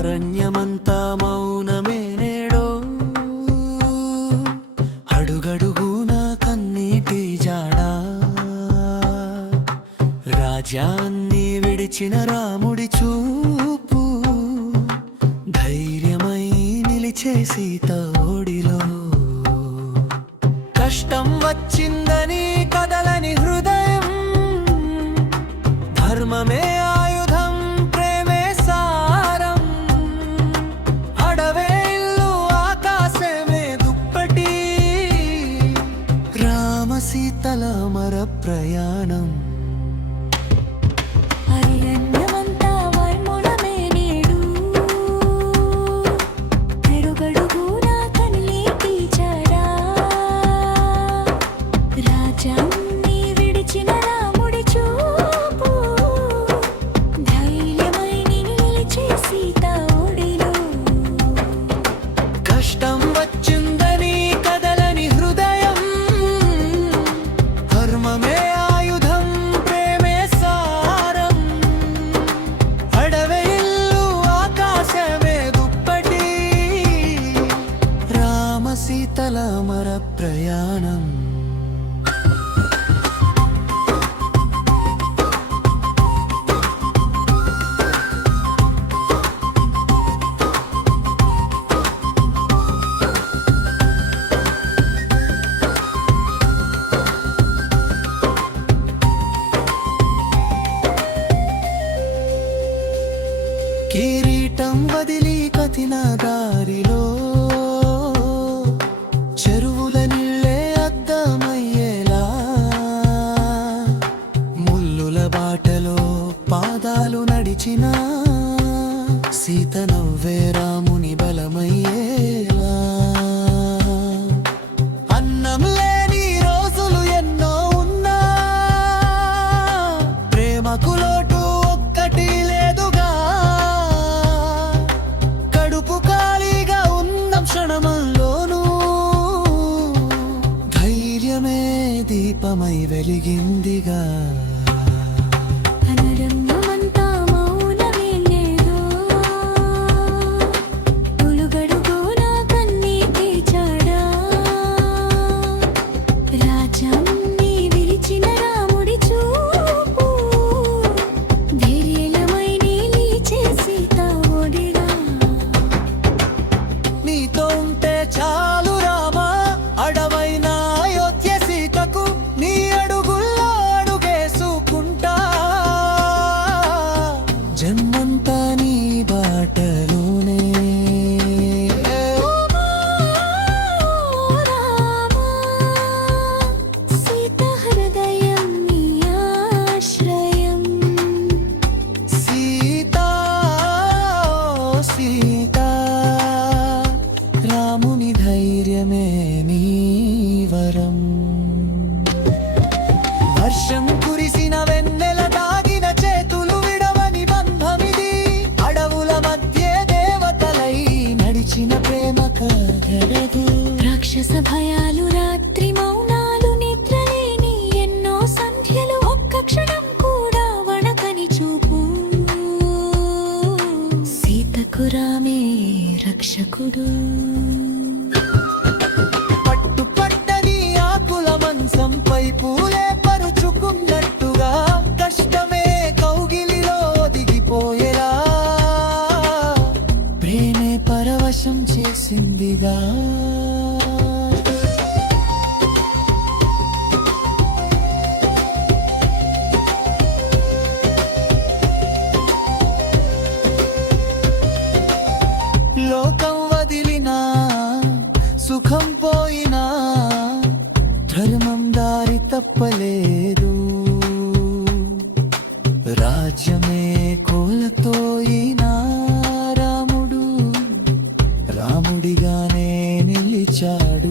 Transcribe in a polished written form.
అరణ్యమంతా మౌనమే నేడో, అడుగడుగున కన్నీటి జాడా. రాజ్యాన్ని విడిచిన రాముడి చూపు ధైర్యమై నిలిచే సీత ఓడిలో. కష్టం వచ్చిందని కదలని హృదయం, ధర్మమే ఆయుధం, ప్రేమే సారం. అడవే ఇల్లు, ఆకాశమే దుప్పటి, రామ సీతల అమర ప్రయాణం. కష్టం వచ్చిందని కదలని హృదయం, ధర్మమే ఆయుధం, ప్రేమే సారం. అడవే ఇల్లు, ఆకాశమే దుప్పటి, రామ సీతల అమర ప్రయాణం. కిరీటం వదిలి కథిన దారిలో, చెరువుల నీళ్ళే అద్దమయ్యేలా. ముల్లుల బాటలో పాదాలు నడిచిన సీత నవ్వే రాముని బలమయ్యేలా. అన్నం లేని రోజులు ఎన్నో ఉన్నా, ప్రేమకు లోటు ఒక్కటి లేదుగా. కడుపు ఖాళీగా ఉన్న క్షణంలోనూ ధైర్యమే దీపమై వెలిగిందిగా. నీతో ఉంటే చాలు రామా, అడవైన అయోధ్య సీతకు నీ అడుగుల్లో అడుగేసుకుంటా. జన్మంతా నీ బాటలోనే. సీత హృదయం నీ ఆశ్రయం. సీతా సీతా, రాముని ధైర్యమే నీ వరం. వర్షం కురిసిన వెన్నెల దాగిన చేతులు విడవని బంధమిది. అడవుల మధ్య దేవతలై నడిచిన ప్రేమ కథలది. రాక్షస భయాలు, రాత్రి మౌనాలు, నిద్రలేని ఎన్నో సంధ్యలు, ఒక్క క్షణం కూడా వణకని చూపు. సీతకు రామే రక్షకుడు. పట్టుపట్టని ఆకుల మంచంపై పూలే పరుచుకున్నట్టుగా, కష్టమే కౌగిలిలో దిగిపోయేలా. ప్రేమే పరవశం చేసిందిగా. లోకం వదిలినా, సుఖం పోయినా, ధర్మం దారి తప్పలేదు. రాజ్యమే కోల్పోయినా, రాముడు రాముడిగానే నిలిచాడు.